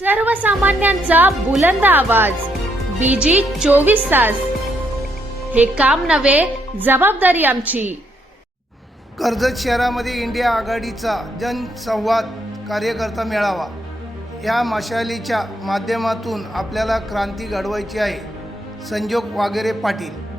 सर्वसामान्यांचा बुलंद आवाज. बीजी चोवीस तास. हे काम नव्हे जबाबदारी आमची. कर्जत शहरामध्ये इंडिया आघाडीचा जनसंवाद कार्यकर्ता मेळावा. या मशालीच्या माध्यमातून आपल्याला क्रांती घडवायची आहे. संजोग वागेरे पाटील.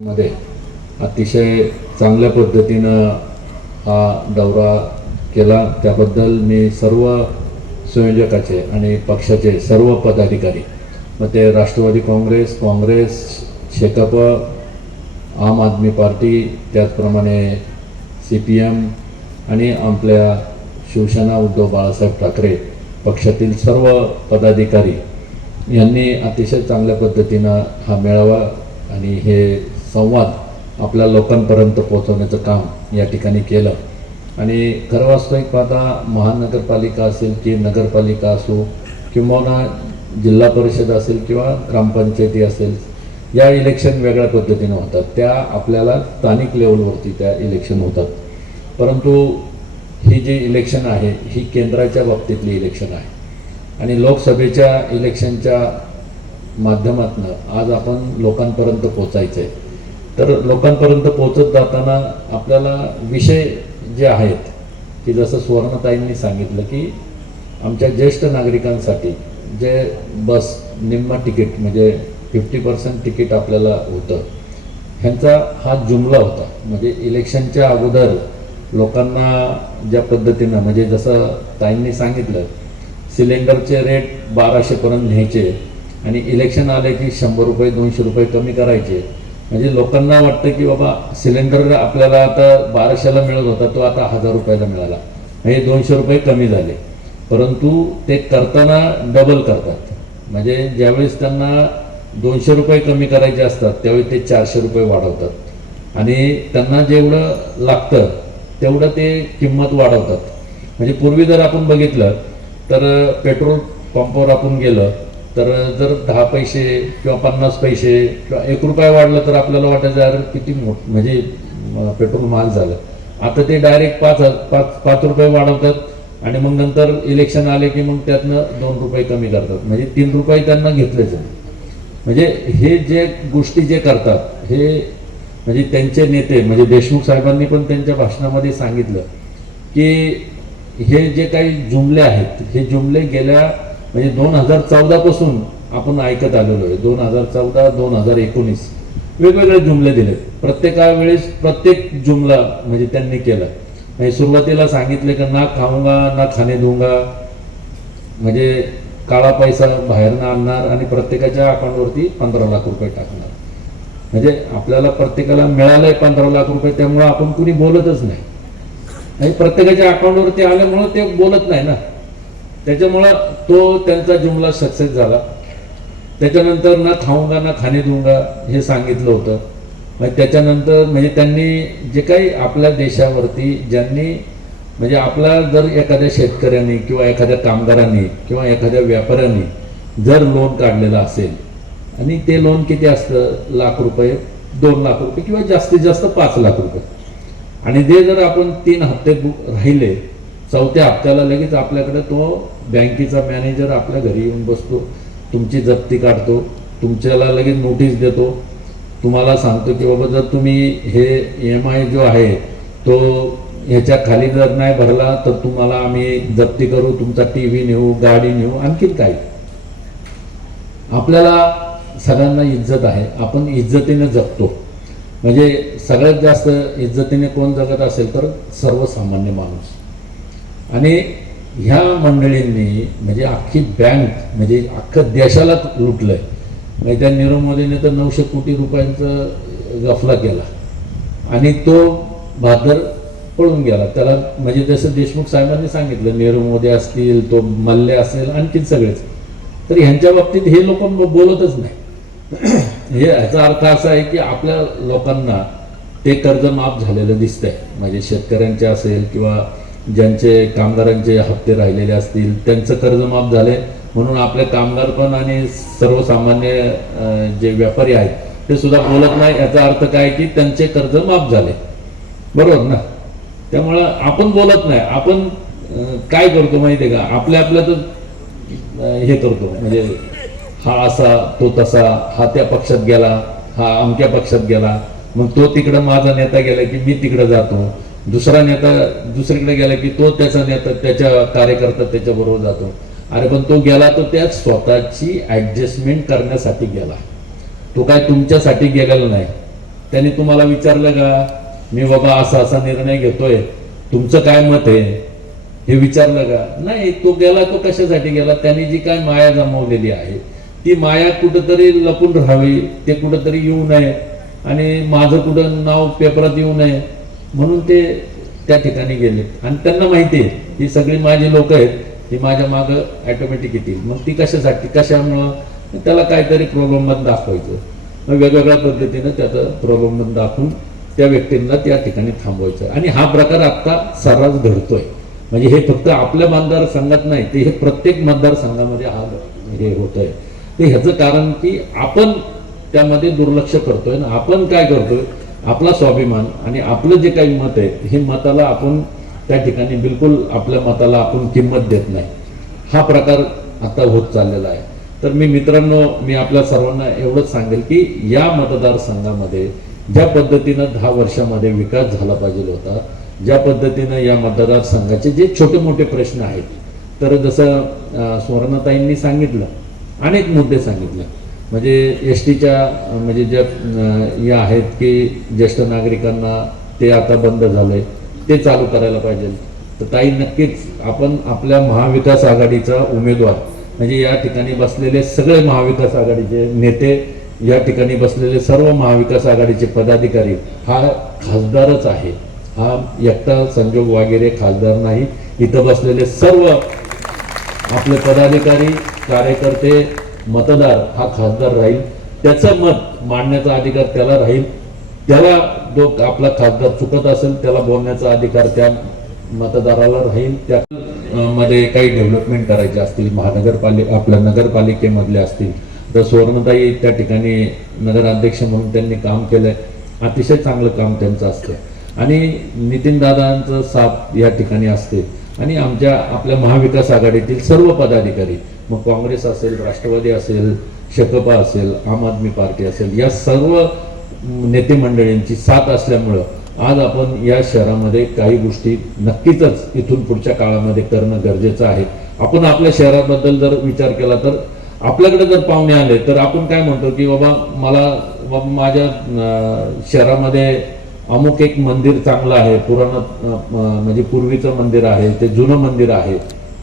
मध्ये अतिशय चांगल्या पद्धतीनं हा दौरा केला. त्याबद्दल मी सर्व संयोजकाचे आणि पक्षाचे सर्व पदाधिकारी मग ते राष्ट्रवादी काँग्रेस काँग्रेस शेकाप आम आदमी पार्टी त्याचप्रमाणे सी पी एम आणि आपल्या शिवसेना उद्धव बाळासाहेब ठाकरे पक्षातील सर्व पदाधिकारी यांनी अतिशय चांगल्या पद्धतीनं हा मेळावा आणि हे संवाद आपल्या लोकांपर्यंत पोहोचवण्याचं काम या ठिकाणी केलं. आणि खरं वास्तविक पाहता महानगरपालिका असेल की नगरपालिका असो किंवा जिल्हा परिषद असेल किंवा ग्रामपंचायती असेल या इलेक्शन वेगळ्या पद्धतीनं होतात. त्या आपल्याला स्थानिक लेवलवरती त्या इलेक्शन होतात. परंतु ही जी इलेक्शन आहे ही केंद्राच्या बाबतीतली इलेक्शन आहे. आणि लोकसभेच्या इलेक्शनच्या माध्यमातनं आज आपण लोकांपर्यंत पोचायचं आहे तर लोकांपर्यंत पोचत जाताना आपल्याला विषय जे आहेत की जसं सुवर्णताईंनी सांगितलं की आमच्या ज्येष्ठ नागरिकांसाठी जे बस निम्मा तिकीट म्हणजे फिफ्टी पर्सेंट तिकीट आपल्याला होतं ह्यांचा हा जुमला होता. म्हणजे इलेक्शनच्या अगोदर लोकांना ज्या पद्धतीनं म्हणजे जसं ताईंनी सांगितलं सिलेंडरचे रेट बाराशेपर्यंत न्यायचे आणि इलेक्शन आले की शंभर रुपये दोनशे रुपये कमी करायचे म्हणजे लोकांना वाटतं की बाबा सिलेंडर आपल्याला आता बाराशेला मिळत होता तो आता हजार रुपयाला मिळाला. हे दोनशे रुपये कमी झाले. परंतु ते करताना डबल करतात. म्हणजे ज्यावेळेस त्यांना दोनशे रुपये कमी करायचे असतात त्यावेळी ते चारशे रुपये वाढवतात. आणि त्यांना जेवढं लागतं तेवढं ते किंमत वाढवतात. म्हणजे पूर्वी जर आपण बघितलं तर पेट्रोल पंपावर आपण गेलं तर जर दहा पैसे किंवा पन्नास पैसे किंवा एक रुपया वाढलं तर आपल्याला वाटायचं यार किती मोठ म्हणजे पेट्रोल महाग झालं. आता ते डायरेक्ट पाच पाच पाच रुपये वाढवतात आणि मग नंतर इलेक्शन आले की मग त्यातनं दोन रुपये कमी करतात. म्हणजे तीन रुपये त्यांना घेतलेच म्हणजे हे जे गोष्टी जे करतात हे म्हणजे त्यांचे नेते म्हणजे देशमुख साहेबांनी पण त्यांच्या भाषणामध्ये सांगितलं की हे जे काही जुमले आहेत हे जुमले गेल्या म्हणजे दोन हजार चौदा पासून आपण ऐकत आलेलो आहे. दोन हजार चौदा दोन हजार एकोणीस. वेगवेगळे जुमले दिलेत प्रत्येका वेळेस प्रत्येक जुमला म्हणजे त्यांनी केलं. म्हणजे सुरुवातीला सांगितले की ना खाऊंगा ना खाणे दूंगा. म्हणजे काळा पैसा बाहेरनं आणणार आणि प्रत्येकाच्या अकाउंटवरती पंधरा लाख रुपये टाकणार. म्हणजे आपल्याला प्रत्येकाला मिळालंय पंधरा लाख रुपये त्यामुळं आपण कुणी बोलतच नाही. प्रत्येकाच्या अकाउंटवरती आल्यामुळं ते बोलत नाही ना. त्याच्यामुळं तो त्यांचा जुमला सक्सेस झाला. त्याच्यानंतर ना खाऊंगा ना खाणे दुंगा हे सांगितलं होतं. मग त्याच्यानंतर म्हणजे त्यांनी जे काही आपल्या देशावरती ज्यांनी म्हणजे आपला जर एखाद्या शेतकऱ्यांनी किंवा एखाद्या कामगारांनी किंवा एखाद्या व्यापाऱ्यांनी जर लोन काढलेलं असेल आणि ते लोन किती असतं? लाख रुपये दोन लाख रुपये किंवा जास्तीत जास्त पाच लाख रुपये. आणि ते जर आपण तीन हप्ते राहिले चौथ्या हप्त्याला लगेच आपल्याकडे तो बँकेचा मॅनेजर आपल्या घरी येऊन बसतो तुमची जप्ती काढतो तुमच्याला लगेच नोटीस देतो. तुम्हाला सांगतो की बाबा जर तुम्ही हे एम आय जो आहे तो ह्याच्या खाली जर नाही भरला तर तुम्हाला आम्ही जप्ती करू तुमचा टी व्ही नेऊ गाडी नेऊ आणखी काय आपल्याला सगळ्यांना इज्जत आहे. आपण इज्जतीने जगतो. म्हणजे सगळ्यात जास्त इज्जतीने कोण जगत असेल तर सर्वसामान्य माणूस. आणि ह्या मंडळींनी म्हणजे अख्खी बँक म्हणजे अख्खं देशालाच लुटलंय. म्हणजे त्या नीरव मोदीने तर नऊशे कोटी रुपयांचा गफला केला. आणि तो भादर पळून गेला. त्याला म्हणजे जसं देशमुख साहेबांनी सांगितलं नीरव मोदी असतील तो मल्ले असेल आणखीन सगळेच. तर ह्यांच्या बाबतीत हे लोक बोलतच नाही. हे ह्याचा अर्थ असा आहे की आपल्या लोकांना ते कर्ज माफ झालेलं दिसतंय. म्हणजे शेतकऱ्यांचे असेल किंवा ज्यांचे कामगारांचे हप्ते राहिलेले असतील त्यांचं कर्ज माफ झाले म्हणून आपले कामगार पण आणि सर्वसामान्य जे व्यापारी आहेत ते सुद्धा बोलत नाही. याचा अर्थ काय की त्यांचे कर्ज माफ झाले. बरोबर ना? त्यामुळं आपण बोलत नाही. आपण काय करतो माहिती आहे का? आपल्या आपल्यातच अं, हे करतो. म्हणजे हा असा तो तसा हा त्या पक्षात गेला हा अमक्या पक्षात गेला मग तो तिकडं माझा नेता गेला की मी तिकडं जातो. दुसरा नेता दुसरीकडे गेला की तो त्याचा नेता त्याच्या कार्यकर्ता त्याच्या बरोबर जातो. अरे पण तो गेला तो त्या स्वतःची ऍडजस्टमेंट करण्यासाठी गेला. तो काय तुमच्यासाठी गेलेला नाही. त्याने तुम्हाला विचारलं का मी बाबा असा असा निर्णय घेतोय. तुमचं काय मत आहे? हे विचारलं का नाही तो गेला तो कशासाठी गेला? त्याने जी काय माया जमवलेली आहे ती माया कुठंतरी लपून राहावी ते कुठंतरी येऊ नये आणि माझं कुठं नाव पेपरात येऊ नये. म्हणून ते त्या ठिकाणी गेले. आणि त्यांना माहिती आहे ही सगळी माझी लोक आहेत ही माझ्या मागं ॲटोमॅटिक येतील. मग ती कशासाठी कशामुळं? त्याला काहीतरी प्रलोभन दाखवायचं. मग वेगवेगळ्या पद्धतीनं त्याचं प्रलोभन दाखवून त्या व्यक्तींना त्या ठिकाणी थांबवायचं. आणि हा प्रकार आत्ता सर्रास घडतोय. म्हणजे हे फक्त आपल्या मतदारसंघात नाही ते हे प्रत्येक मतदारसंघामध्ये हा हे होत आहे ते ह्याचं कारण की आपण त्यामध्ये दुर्लक्ष करतोय ना आपण काय करतोय? आपला स्वाभिमान आणि आपलं जे काही मत आहे हे मताला आपण त्या ठिकाणी बिलकुल आपल्या मताला आपण किंमत देत नाही. हा प्रकार आता होत चाललेला आहे. तर मी मित्रांनो मी आपल्या सर्वांना एवढंच सांगेल की या मतदारसंघामध्ये ज्या पद्धतीनं दहा वर्षामध्ये विकास झाला पाहिजे होता ज्या पद्धतीनं या मतदारसंघाचे जे छोटे मोठे प्रश्न आहेत तर जसं स्वर्णताईंनी सांगितलं अनेक मुद्दे सांगितले. म्हणजे एस टीच्या म्हणजे ज्या या आहेत की ज्येष्ठ नागरिकांना ते आता बंद झालंय ते चालू करायला पाहिजे. तर ताई नक्कीच आपण आपल्या महाविकास आघाडीचा उमेदवार म्हणजे या ठिकाणी बसलेले सगळे महाविकास आघाडीचे नेते या ठिकाणी बसलेले सर्व महाविकास आघाडीचे पदाधिकारी हा खासदारच आहे. हा एकटा संजोग वगैरे खासदार नाही. इथं बसलेले सर्व आपले पदाधिकारी कार्यकर्ते मतदार हा खासदार राहील त्याचं मत मांडण्याचा अधिकार त्याला राहील. त्याला जो आपला खासदार चुकत असेल त्याला बोलण्याचा अधिकार त्या मतदाराला राहील. त्या मध्ये काही डेव्हलपमेंट करायचे असतील महानगरपालिका आपल्या नगरपालिकेमधले असतील. तर सुवर्णताई त्या ठिकाणी नगराध्यक्ष म्हणून त्यांनी काम केलंय. अतिशय चांगलं काम त्यांचं असतं आणि नितीन दादांचं साथ या ठिकाणी असते. आणि आमच्या आपल्या महाविकास आघाडीतील सर्व पदाधिकारी मग काँग्रेस असेल राष्ट्रवादी असेल शकपा असेल आम आदमी पार्टी असेल या सर्व नेते मंडळींची साथ असल्यामुळं आज आपण या शहरामध्ये काही गोष्टी नक्कीच इथून पुढच्या काळामध्ये करणं गरजेचं आहे. आपण आपल्या शहराबद्दल जर विचार केला तर आपल्याकडे जर पाहुणे आले तर आपण काय म्हणतो की बाबा मला बाबा माझ्या शहरामध्ये अमुक एक मंदिर चांगलं आहे पुराण म्हणजे पूर्वीचं मंदिर आहे ते जुनं मंदिर आहे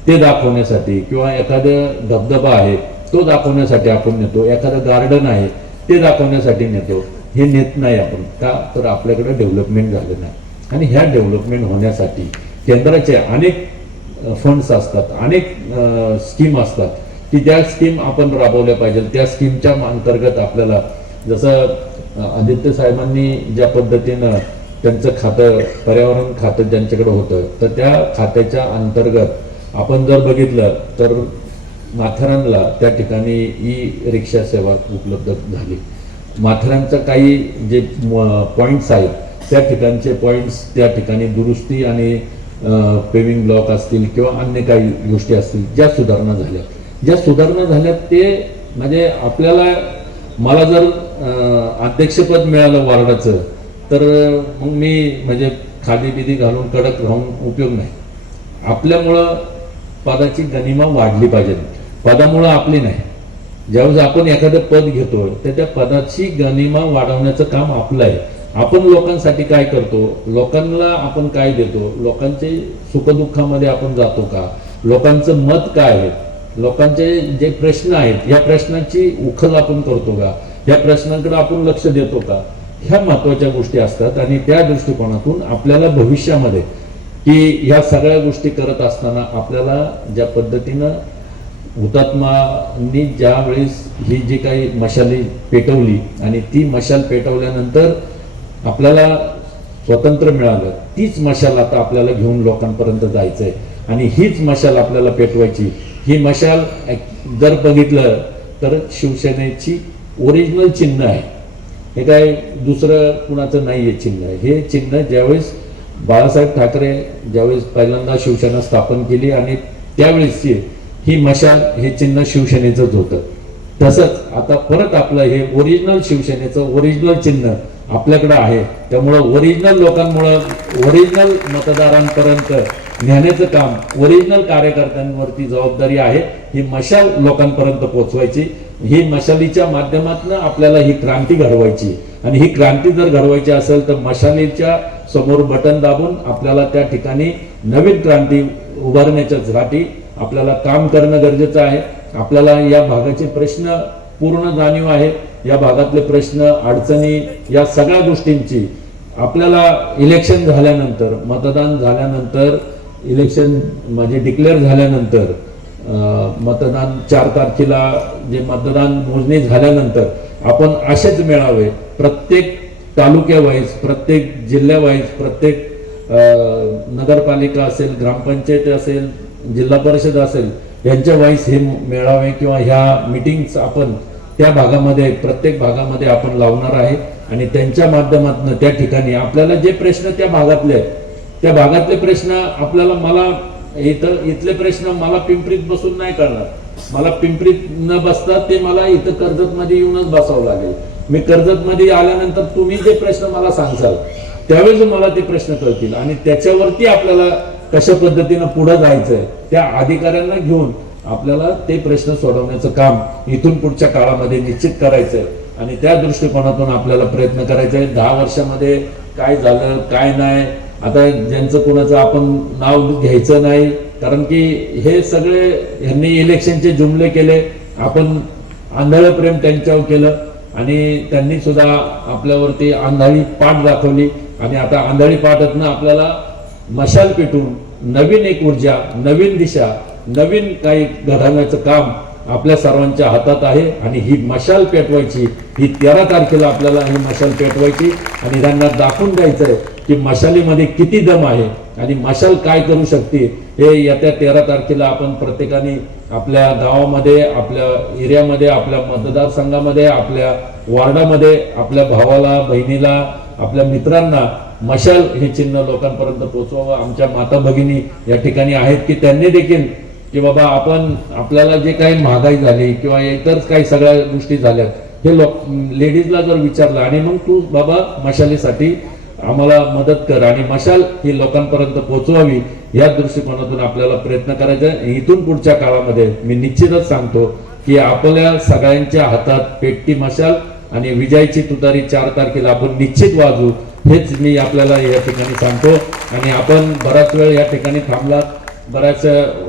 ते दाखवण्यासाठी किंवा एखादं धबधबा आहे तो दाखवण्यासाठी आपण नेतो. एखादं गार्डन आहे ते दाखवण्यासाठी नेतो. हे नेत नाही आपण. का? तर आपल्याकडे डेव्हलपमेंट झालं नाही. आणि ह्या डेव्हलपमेंट होण्यासाठी केंद्राचे अनेक फंड्स असतात अनेक स्कीम असतात की ज्या स्कीम आपण राबवल्या पाहिजे त्या स्कीमच्या अंतर्गत आपल्याला जसं आदित्य साहेबांनी ज्या पद्धतीनं त्यांचं खातं पर्यावरण खातं ज्यांच्याकडे होतं तर त्या खात्याच्या अंतर्गत आपण जर बघितलं तर माथेरानला त्या ठिकाणी ई रिक्षा सेवा उपलब्ध झाली. माथेरानचं काही जे पॉईंट्स आहेत त्या ठिकाणचे पॉईंट्स त्या ठिकाणी दुरुस्ती आणि पेविंग ब्लॉक असतील किंवा अन्य काही गोष्टी असतील ज्या सुधारणा झाल्या. ज्या सुधारणा झाल्या ते म्हणजे आपल्याला मला जर अध्यक्षपद मिळालं वार्डाचं तर मग मी म्हणजे खादी बिदी घालून कडक राहून उपयोग नाही. आपल्यामुळं पदाची गनिमा वाढली पाहिजे. पदामुळं आपली नाही. ज्यावेळेस आपण एखादं पद घेतो तर त्या पदाची गनिमा वाढवण्याचं काम आपलं आहे. आपण लोकांसाठी काय करतो? लोकांना आपण काय देतो? लोकांचे सुखदुःखामध्ये आपण जातो का? लोकांचं मत काय आहे? लोकांचे जे प्रश्न आहेत या प्रश्नाची उखल आपण करतो का? या प्रश्नांकडे आपण लक्ष देतो का? ह्या महत्त्वाच्या गोष्टी असतात आणि त्या दृष्टिकोनातून आपल्याला भविष्यामध्ये की ह्या सगळ्या गोष्टी करत असताना आपल्याला ज्या पद्धतीनं हुतात्मांनी ज्या वेळेस ही जी काही मशाली पेटवली आणि ती मशाल पेटवल्यानंतर आपल्याला स्वतंत्र मिळालं तीच मशाल आता आपल्याला घेऊन लोकांपर्यंत जायचंय आणि हीच मशाल आपल्याला पेटवायची. ही मशाल जर बघितलं तर शिवसेनेची ओरिजिनल चिन्ह आहे. हे काय दुसरं कुणाचं नाही आहे. चिन्ह हे चिन्ह ज्यावेळेस बाळासाहेब ठाकरे ज्यावेळेस पहिल्यांदा शिवसेना स्थापन केली आणि त्यावेळेसची ही मशाल हे चिन्ह शिवसेनेचंच होतं. तसंच आता परत आपलं हे ओरिजिनल शिवसेनेचं ओरिजिनल चिन्ह आपल्याकडं आहे. त्यामुळं ओरिजिनल लोकांमुळं ओरिजिनल मतदारांपर्यंत नेण्याचं काम ओरिजिनल कार्यकर्त्यांवरती जबाबदारी आहे. ही मशाल लोकांपर्यंत पोहोचवायची. ही मशालीच्या माध्यमातून आपल्याला ही क्रांती घडवायची आणि ही क्रांती जर घडवायची असेल तर मशालीच्या समोर बटन दाबून आपल्याला त्या ठिकाणी नवीन क्रांती उभारण्याच्यासाठी आपल्याला काम करणं गरजेचं आहे. आपल्याला या भागाचे प्रश्न पूर्ण जाणीव आहे या भागातले प्रश्न अडचणी या सगळ्या गोष्टींची आपल्याला इलेक्शन झाल्यानंतर मतदान झाल्यानंतर इलेक्शन म्हणजे डिक्लेअर झाल्यानंतर मतदान चार तारखेला जे मतदान मोजणी झाल्यानंतर आपण असेच मेळावे प्रत्येक तालुक्यावाईज प्रत्येक जिल्ह्यावाईज प्रत्येक नगरपालिका असेल ग्रामपंचायत असेल जिल्हा परिषद असेल यांच्या वाईज हे मेळावे किंवा ह्या मिटिंग्स आपण त्या भागामध्ये प्रत्येक भागामध्ये आपण लावणार आहे आणि त्यांच्या माध्यमातून त्या ठिकाणी आपल्याला जे प्रश्न त्या भागातले आहेत, त्या भागातले प्रश्न आपल्याला मला इथं इथले प्रश्न मला पिंपरीत बसून नाही कळणार. मला पिंपरीत न बसता ते मला इथं कर्जत मध्ये येऊनच बसावं लागेल. मी कर्जत मध्ये आल्यानंतर तुम्ही जे प्रश्न मला सांगाल त्यावेळेस मला ते प्रश्न कळतील. आणि त्याच्यावरती आपल्याला कशा पद्धतीनं पुढे जायचंय त्या अधिकाऱ्यांना घेऊन आपल्याला ते प्रश्न सोडवण्याचं काम इथून पुढच्या काळामध्ये निश्चित करायचंय. आणि त्या दृष्टिकोनातून आपल्याला प्रयत्न करायचा आहे दहा वर्षामध्ये काय झालं काय नाही आता ज्यांचं कोणाचं आपण नाव घ्यायचं नाही कारण की हे सगळे ह्यांनी इलेक्शनचे जुमले केले आपण आंधळ प्रेम त्यांच्यावर केलं आणि त्यांनी सुद्धा आपल्यावरती आंधळी पाठ दाखवली. आणि आता आंधळी पाठातनं आपल्याला मशाल पेटून नवीन एक ऊर्जा नवीन दिशा नवीन काही घडवण्याचं काम आपल्या सर्वांच्या हातात आहे आणि ही मशाल पेटवायची ही तेरा तारखेला आपल्याला ही मशाल पेटवायची आणि त्यांना दाखवून द्यायचं आहे की मशालीमध्ये किती दम आहे आणि मशाल काय करू शकते हे येत्या तेरा तारखेला आपण प्रत्येकाने आपल्या गावामध्ये आपल्या एरियामध्ये आपल्या मतदारसंघामध्ये आपल्या वॉर्डामध्ये आपल्या भावाला बहिणीला आपल्या मित्रांना मशाल हे चिन्ह लोकांपर्यंत पोहोचवावं. आमच्या माता भगिनी या ठिकाणी आहेत की त्यांनी देखील की बाबा आपण आपल्याला जे काही महागाई झाली किंवा इतर काही सगळ्या गोष्टी झाल्या हे लोक लेडीजला जर विचारलं आणि मग तू बाबा मशालीसाठी आम्हाला मदत कर आणि मशाल ही लोकांपर्यंत पोहोचवावी या दृष्टिकोनातून आपल्याला प्रयत्न करायचा आहे. इथून पुढच्या काळामध्ये मी निश्चितच सांगतो की आपल्या सगळ्यांच्या हातात पेटती मशाल आणि विजयाची तुतारी चार तारखेला आपण निश्चित वाजू हेच मी आपल्याला या ठिकाणी सांगतो आणि आपण बराच वेळ या ठिकाणी थांबलात बऱ्याच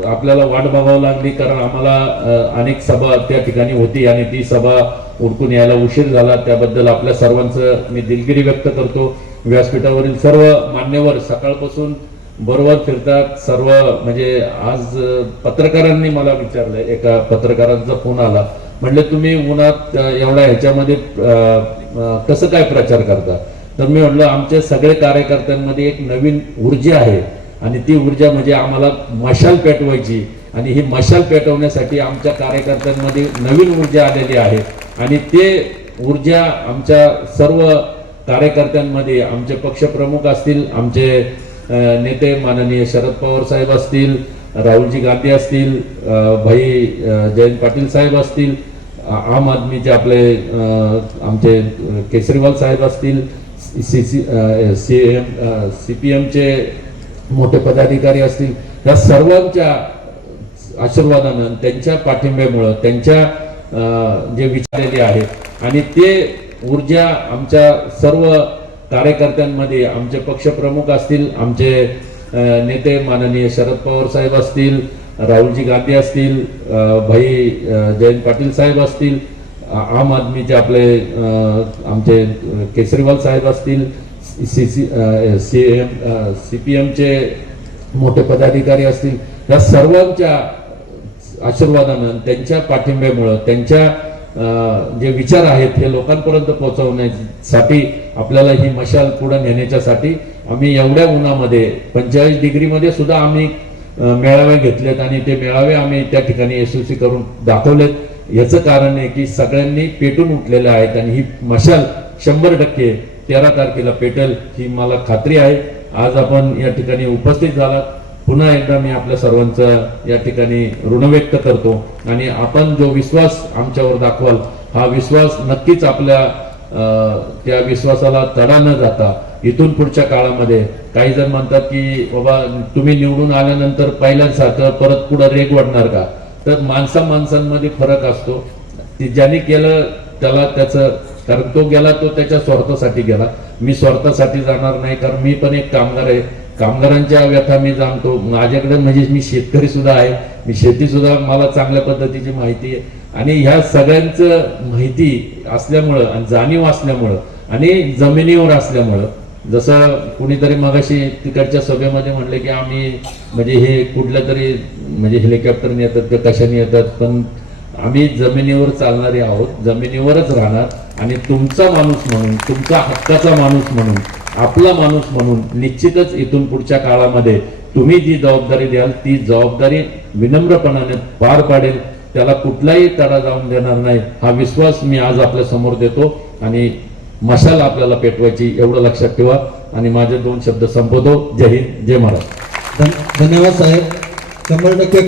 आपल्याला वाट बघावं लागली कारण आम्हाला अनेक सभा त्या ठिकाणी होती आणि ती सभा उरकून यायला उशीर झाला. त्याबद्दल आपल्या सर्वांचं मी दिलगिरी व्यक्त करतो. व्यासपीठावरील सर्व मान्यवर सकाळपासून बरोबर फिरतात. सर्व म्हणजे आज पत्रकारांनी मला विचारलं एका पत्रकारांचा फोन आला. म्हणले तुम्ही उन्हात एवढ्या ह्याच्यामध्ये कसं काय प्रचार करता? तर मी म्हटलं आमच्या सगळे कार्यकर्त्यांमध्ये एक नवीन ऊर्जा आहे. आणि ती ऊर्जा म्हणजे आम्हाला मशाल पेटवायची. आणि ही मशाल पेटवण्यासाठी आमच्या कार्यकर्त्यांमध्ये नवीन ऊर्जा आलेली आहे. आणि ते ऊर्जा आमच्या सर्व कार्यकर्त्यांमध्ये आमचे पक्षप्रमुख असतील आमचे नेते माननीय शरद पवार साहेब असतील राहुलजी गांधी असतील भाई जयंत पाटील साहेब असतील आम आदमीचे आपले आमचे केसरीवाल साहेब असतील C C C M C P एमचे मोठे पदाधिकारी असतील. या सर्वांच्या आशीर्वादानं त्यांच्या पाठिंब्यामुळं त्यांच्या जे विचारलेले आहेत आणि ते ऊर्जा आमच्या सर्व कार्यकर्त्यांमध्ये आमचे पक्षप्रमुख असतील आमचे नेते माननीय शरद पवार साहेब असतील राहुलजी गांधी असतील भाई जयंत पाटील साहेब असतील आम आदमीचे आपले आमचे केसरीवाल साहेब असतील C C C M C P एमचे मोठे पदाधिकारी असतील या सर्वांच्या आशीर्वादानं त्यांच्या पाठिंब्यामुळं त्यांच्या जे विचार आहेत हे लोकांपर्यंत पोहोचवण्यासाठी आपल्याला ही मशाल पुढे नेण्याच्यासाठी आम्ही एवढ्या उन्हामध्ये पंचेचाळीस डिग्रीमध्ये सुद्धा आम्ही मेळावे घेतलेत आणि ते मेळावे आम्ही त्या ठिकाणी यशस्वी करून दाखवलेत. याचं कारण आहे की सगळ्यांनी पेटून उठलेले आहेत आणि ही मशाल शंभर टक्के तेरा तारखेला पेटेल ही मला खात्री आहे. आज आपण या ठिकाणी उपस्थित झालात. पुन्हा एकदा मी आपल्या सर्वांचं या ठिकाणी ऋण व्यक्त करतो. आणि आपण जो विश्वास आमच्यावर दाखवाल हा विश्वास नक्कीच आपल्या अं, त्या विश्वासाला तडा न जाता इथून पुढच्या काळामध्ये काही जण म्हणतात की बाबा तुम्ही निवडून आल्यानंतर पहिल्यासारखं परत पुढं रेग वाढणार का? तर माणसा माणसांमध्ये फरक असतो. ते ज्यांनी केलं त्याला त्याचं कारण तो गेला तो त्याच्या स्वार्थासाठी गेला. मी स्वार्थासाठी जाणार नाही कारण मी पण एक कामगार आहे. कामगारांच्या व्यथा मी जाणतो. माझ्याकडे म्हणजे मी शेतकरी सुद्धा आहे. मी शेती सुद्धा मला चांगल्या पद्धतीची माहिती आहे. आणि ह्या सगळ्यांचं माहिती असल्यामुळं आणि जाणीव असल्यामुळं आणि जमिनीवर असल्यामुळं जसं कुणीतरी मगाशी तिकडच्या सभेमध्ये म्हणले की आम्ही म्हणजे हे कुठल्या तरी म्हणजे हेलिकॉप्टरने येतात किंवा कशाने येतात पण आम्ही जमिनीवर चालणारे आहोत. जमिनीवरच राहणार. आणि तुमचा माणूस म्हणून तुमचा हक्काचा माणूस म्हणून आपला माणूस म्हणून निश्चितच इथून पुढच्या काळामध्ये तुम्ही जी जबाबदारी द्याल ती जबाबदारी विनम्रपणाने पार पाडेल. त्याला कुठलाही तडा जाऊन देणार नाही. हा विश्वास मी आज आपल्यासमोर देतो आणि मशाल आपल्याला पेटवायची एवढं लक्षात ठेवा. आणि माझे दोन शब्द संपवतो. जय हिंद जय महाराज धन- धन्यवाद साहेब. शंभर टक्के